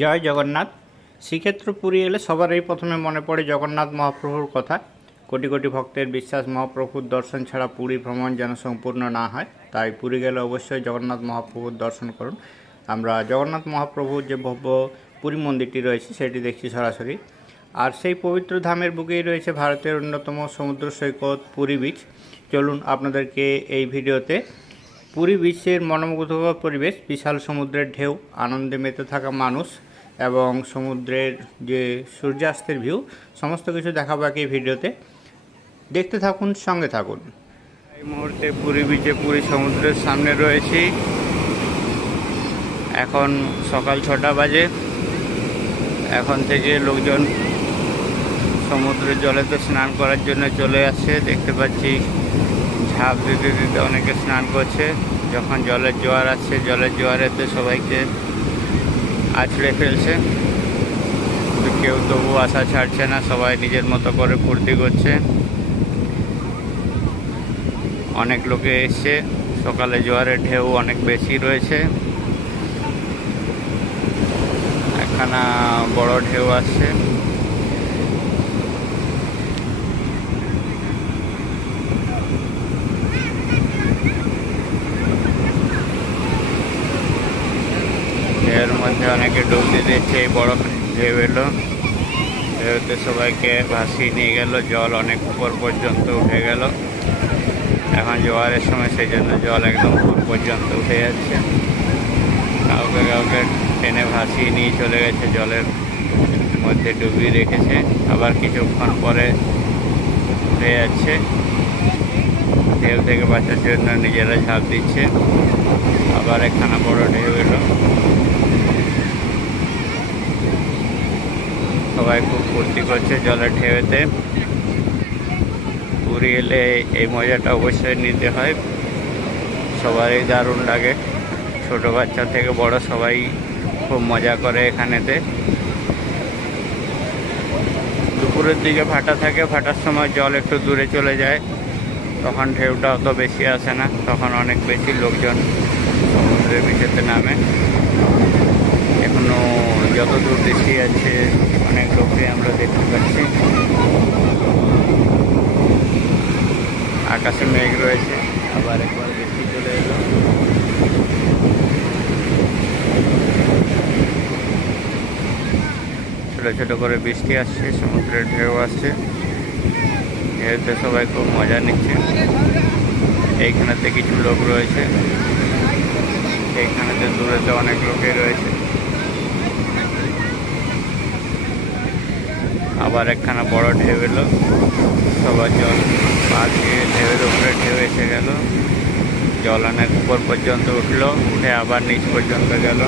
জয় জগন্নাথ। শ্রীক্ষেত্র পুরী এলে সবারই প্রথমে মনে পড়ে জগন্নাথ মহাপ্রভুর কথা। কোটি কোটি ভক্তের বিশ্বাস, মহাপ্রভুর দর্শন ছাড়া পুরী ভ্রমণ যেন সম্পূর্ণ না হয়। তাই পুরী গেলে অবশ্যই জগন্নাথ মহাপ্রভুর দর্শন করুন। আমরা জগন্নাথ মহাপ্রভুর যে ভব্য পুরী মন্দিরটি রয়েছে সেটি দেখছি সরাসরি। আর সেই পবিত্র ধামের বুকেই রয়েছে ভারতের অন্যতম সমুদ্র সৈকত পুরী বিচ। চলুন আপনাদেরকে এই ভিডিওতে পুরী বিচের মনোমুগ্ধকর পরিবেশ, বিশাল সমুদ্রের ঢেউ, আনন্দে মেতে থাকা মানুষ এবং সমুদ্রের যে সূর্যাস্তের ভিউ, সমস্ত কিছু দেখাবো এই ভিডিওতে। দেখতে থাকুন, সঙ্গে থাকুন। এই মুহূর্তে পুরী বিচে, পুরী সমুদ্রের সামনে রয়েছি। এখন সকাল 6টা বাজে। এখন থেকে লোকজন সমুদ্রের জলেতে স্নান করার জন্য চলে আসছে। দেখতে পাচ্ছি ঝাঁপ দিতে দিতে অনেকে স্নান করছে। যখন জলের জোয়ার আসছে, জলের জোয়ারেতে সবাইকে আছড়ে ফেলছে। কেউ তবু আশা ছাড়ছে না, সবাই নিজের মতো করে ফুর্তি করছে। অনেক লোকে এসছে, সকালে জোয়ারের ঢেউ অনেক বেশি রয়েছে। একখানা বড় ঢেউ আসছে। এর মধ্যে অনেকে ডুব দিয়ে দিচ্ছে। এই বড় ঢেউ এলো, ঢেউতে সবাইকে ভাসিয়ে নিয়ে গেল। জল অনেক উপর পর্যন্ত উঠে গেল। এখন জোয়ারের সময়, সেই জন্য জল একদম উপর পর্যন্ত উঠে যাচ্ছে। কাউকে কাউকে টেনে ভাসিয়ে নিয়ে চলে গেছে, জলের মধ্যে ডুবিয়ে রেখেছে। আবার কিছুক্ষণ পরে উঠে যাচ্ছে। ঢেউ থেকে বাঁচার জন্য নিজেরা ঝাঁপ দিচ্ছে। আবার একখানা বড় ঢেউ এলো। সবাই খুব ফুর্তি করছে জলের ঢেউতে। পুরী এলে এই মজাটা অবশ্যই নিতে হয়। সবারই দারুণ লাগে, ছোট বাচ্চা থেকে বড় সবাই খুব মজা করে এখানেতে। দুপুরের দিকে ভাটা থাকে, ভাটার সময় জল একটু দূরে চলে যায়, তখন ঢেউটা অত বেশি আসে না, তখন অনেক বেশি লোকজন সমুদ্রের বিচেতে নামে। এখনো যত দূর বেশি আছে অনেক লোককে আমরা দেখতে পাচ্ছি। আকাশে মেঘ রয়েছে, আবার একবার বৃষ্টি চলে এলো। ছোটো ছোটো করে বৃষ্টি আসছে, সমুদ্রের ঢেউ আসছে। ঢেউতে সবাই খুব মজা নিচ্ছে। এইখানেতে কিছু লোক রয়েছে, এইখানেতে দূরেতে অনেক লোকই রয়েছে। আবার একখানা বড় ঢেউ এলো, সবার জল পা দিয়ে ঢেউয়ের উপরে ঢেউ এসে গেল। জল অনেক উপর পর্যন্ত উঠলো, উঠে আবার নিচ পর্যন্ত গেল।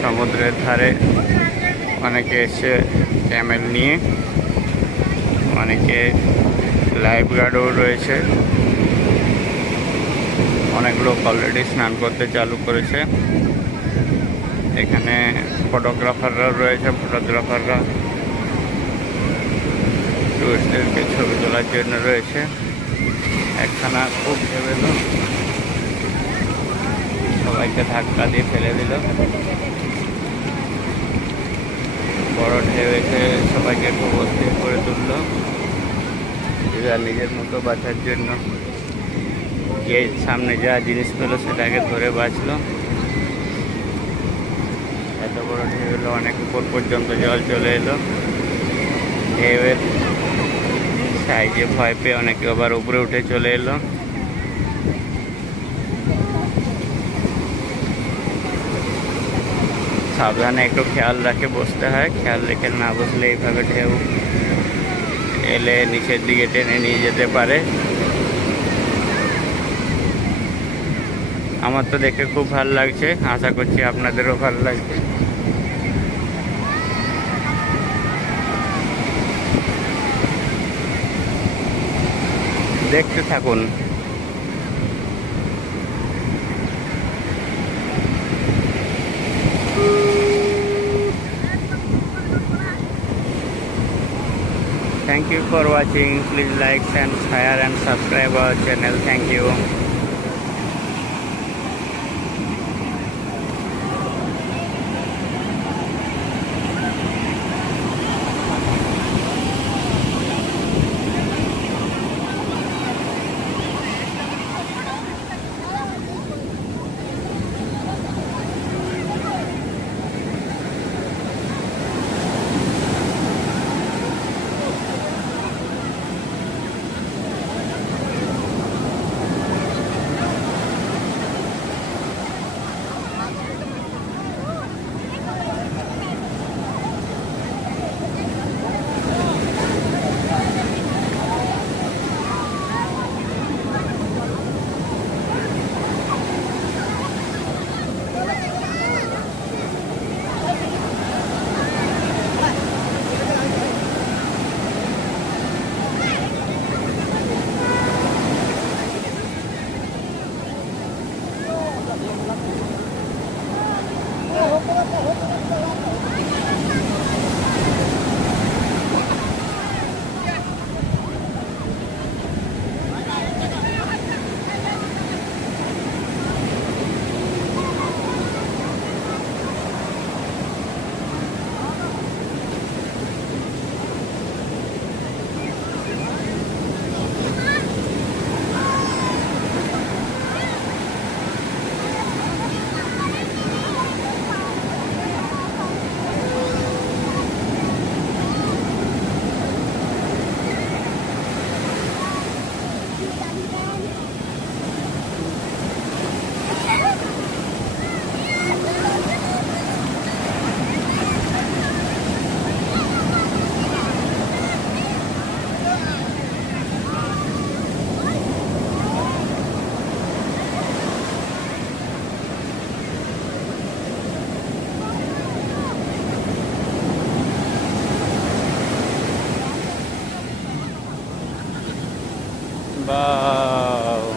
সমুদ্রের ধারে অনেকে এসে ক্যামেল নিয়ে, অনেকে লাইফ গার্ডও রয়েছে। অনেক লোক অলরেডি স্নান করতে চালু করেছে। এখানে ফটোগ্রাফাররা রয়েছে, ফটোগ্রাফাররা টুরিস্টদেরকে ছবি তোলার জন্য রয়েছে। একখানা খুব ঢেউ এলো, সবাইকে ধাক্কা দিয়ে ফেলে দিল। বড় ঢেউ এসে সবাইকে খুব অস্থির করে তুলল। নিজের মতো বাঁচার জন্য যে সামনে যা জিনিস পেলো সেটাকে ধরে বাঁচলো। এত বড় ঢেউ এলো, অনেক উপর পর্যন্ত জল চলে এলো। ঢেউয়ের সাইজে ভয় পেয়ে অনেকে আবার উপরে উঠে চলে এলো। সাবধানে একটু খেয়াল রাখে বসতে হয়, খেয়াল রেখে না বসলে এইভাবে ঢেউ এলে নিচের দিকে টেনে নিয়ে যেতে পারে। আমার তো দেখে খুব ভালো লাগছে, আশা করছি আপনাদেরও ভালো লাগছে। দেখতে থাকুন। Thank you for watching. Please like and share and subscribe our channel. Thank you. Wow.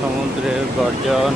সমুদ্রের গর্জন,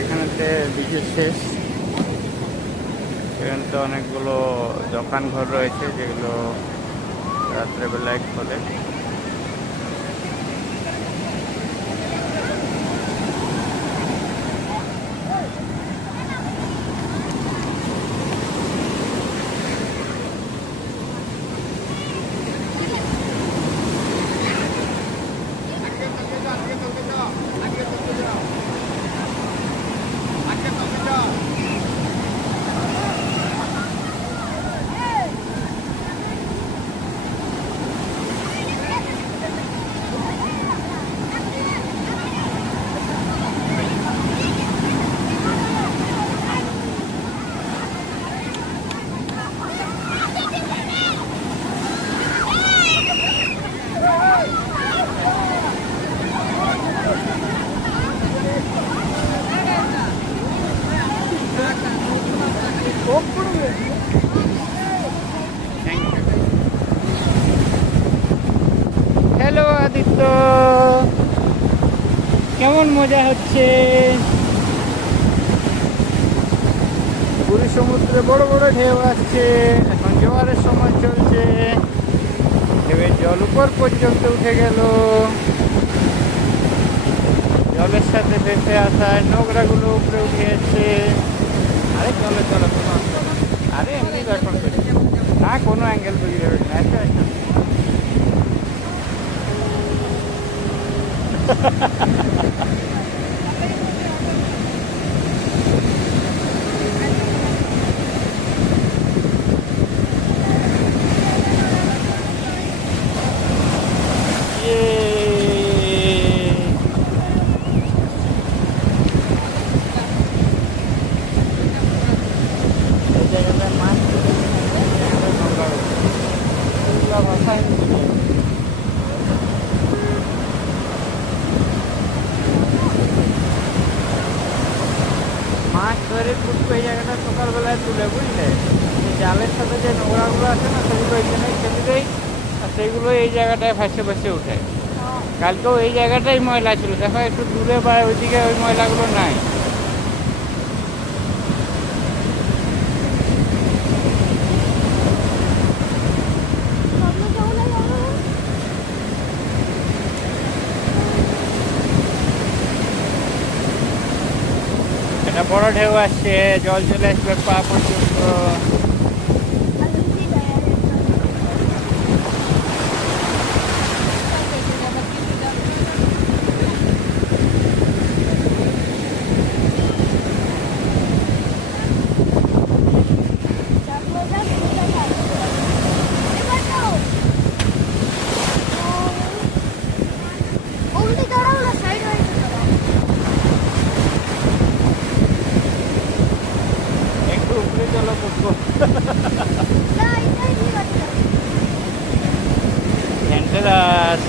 এখানেতে বিশেষ শেষ। এখানে তো অনেকগুলো দোকান ঘর রয়েছে যেগুলো রাত্রেবেলায় খোলে। হ্যালো আদিত্য, কেমন মজা হচ্ছে? পুরী সমুদ্রে বড় বড় ঢেউ আসছে, এখন জোয়ারের সময় চলছে। ঢেউয়ের জল উপর পর্যন্ত উঠে গেল, জলের সাথে ভেসে আসা নোংরাগুলো উপরে উঠে যাচ্ছে। আরে চলো চলো, কোনো অসুবিধা না। আরে এমনি দর্শন করি না, কোনো অ্যাঙ্গেল বুঝে যাবে না। আচ্ছা আচ্ছা, এই জায়গাটায় মাছ ভাষায় মাছ ধরে ফুটবো এই জায়গাটা সকালবেলায় তুলে, বুঝলে? এই জালের সাথে যে নোংরাগুলো আছে না, সেগুলো এখানেই ফেলে দেয়, আর সেইগুলো এই জায়গাটায় ভাসে ভাসে উঠে। কালকেও এই জায়গাটাই ময়লা ছিল, দেখো একটু দূরে বা ওইদিকে ওই ময়লাগুলো নাই। এটা বড় ঢেউ আসছে, জল চলে আসবে পা পর্যন্ত। একটু উপরে চলো করবো। ডেঞ্জারাস।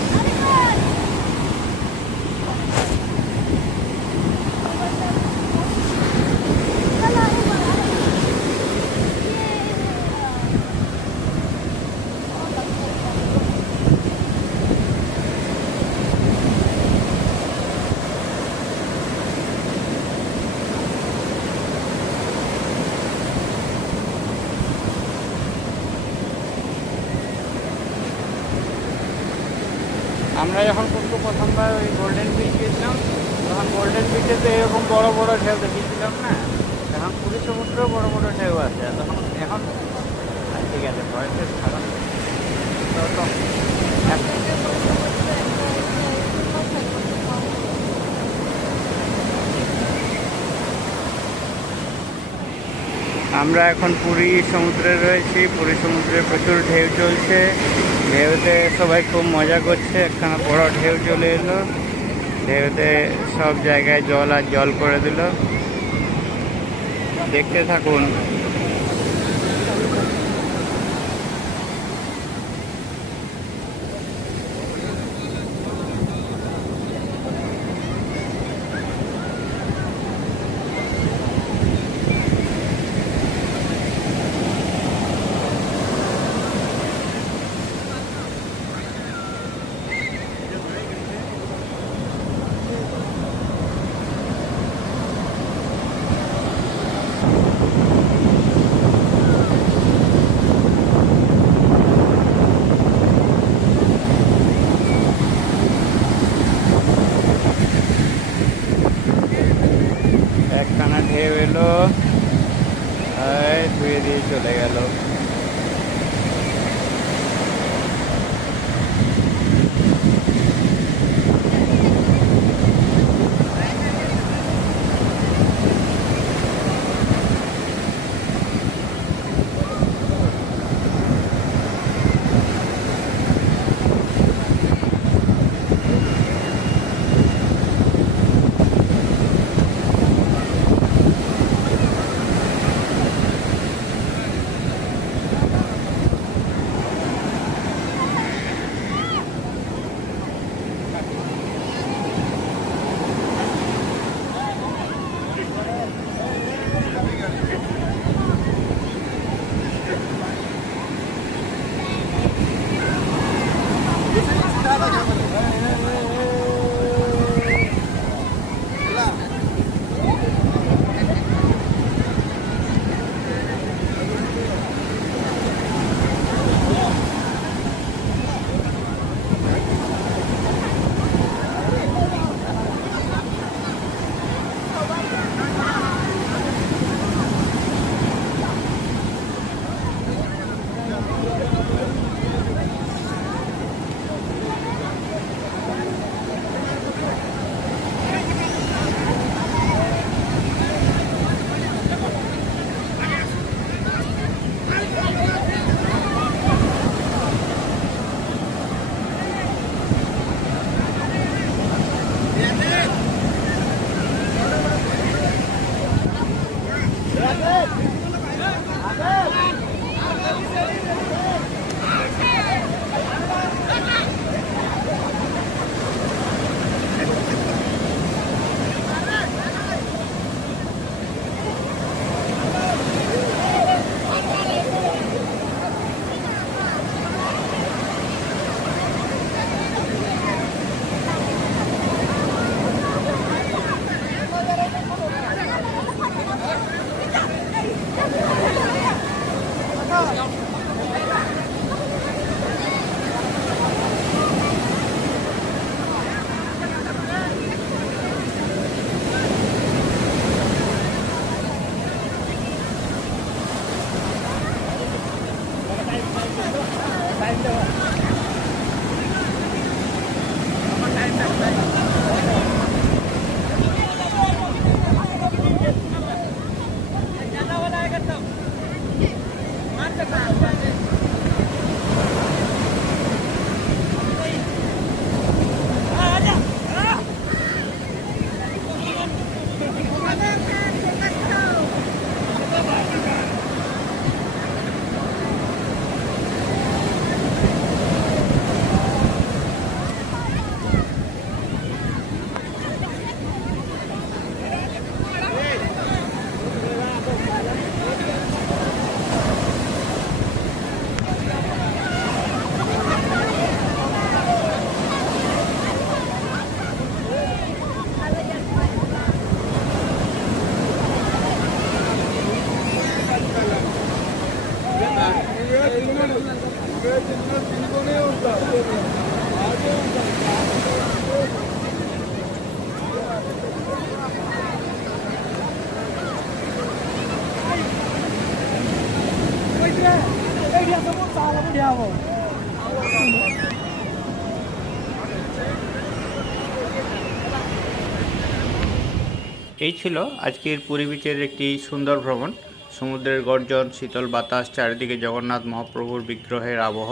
আমরা যখন কিন্তু প্রথমবার ওই গোল্ডেন বিচ গেছিলাম, তখন গোল্ডেন বিচে তো এরকম বড় বড় ঢেউ দেখেছিলাম না। এখন পুরী সমুদ্রেও বড় বড় ঢেউ আছে, তখন এখন ঠিক আছে বয়সের খারাপ তো আমরা এখন পুরী সমুদ্রে রয়েছি। পুরী সমুদ্রে প্রচুর ঢেউ চলছে, ঢেউতে সবাই খুব মজা করছে। একখানা বড় ঢেউ চলে এলো, ঢেউতে সব জায়গায় জল আর জল করে দিল। দেখতে থাকুন। একখানা ঢেউ এলো, ধুয়ে দিয়ে চলে গেল। এই ছিল আজকের পুরী বিচের একটি সুন্দর ভ্রমণ। সমুদ্রের গর্জন, শীতল বাতাস, চারিদিকে জগন্নাথ মহাপ্রভুর বিগ্রহের আবহ,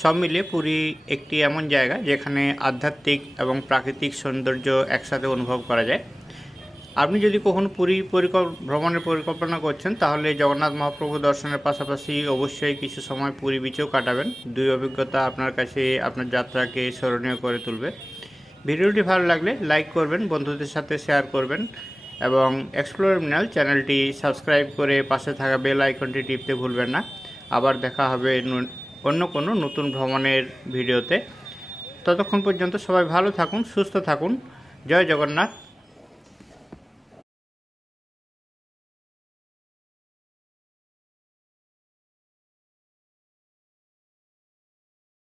সব মিলিয়ে পুরী একটি এমন জায়গা যেখানে আধ্যাত্মিক এবং প্রাকৃতিক সৌন্দর্য একসাথে অনুভব করা যায়। আপনি যদি কখনো পুরী ভ্রমণের পরিকল্পনা করছেন, তাহলে জগন্নাথ মহাপ্রভু দর্শনের পাশাপাশি অবশ্যই কিছু সময় পুরী বিচেও কাটাবেন। দুই অভিজ্ঞতা আপনার কাছে আপনার যাত্রাকে স্মরণীয় করে তুলবে। ভিডিওটি ভালো লাগলে লাইক করবেন, বন্ধুদের সাথে শেয়ার করবেন এবং এক্সপ্লোরামিনাল চ্যানেলটি সাবস্ক্রাইব করে পাশে থাকা বেল আইকনটি টিপতে ভুলবেন না। আবার দেখা হবে অন্য কোনো নতুন ভ্রমণের ভিডিওতে। ততক্ষণ পর্যন্ত সবাই ভালো থাকুন, সুস্থ থাকুন। জয় জগন্নাথ।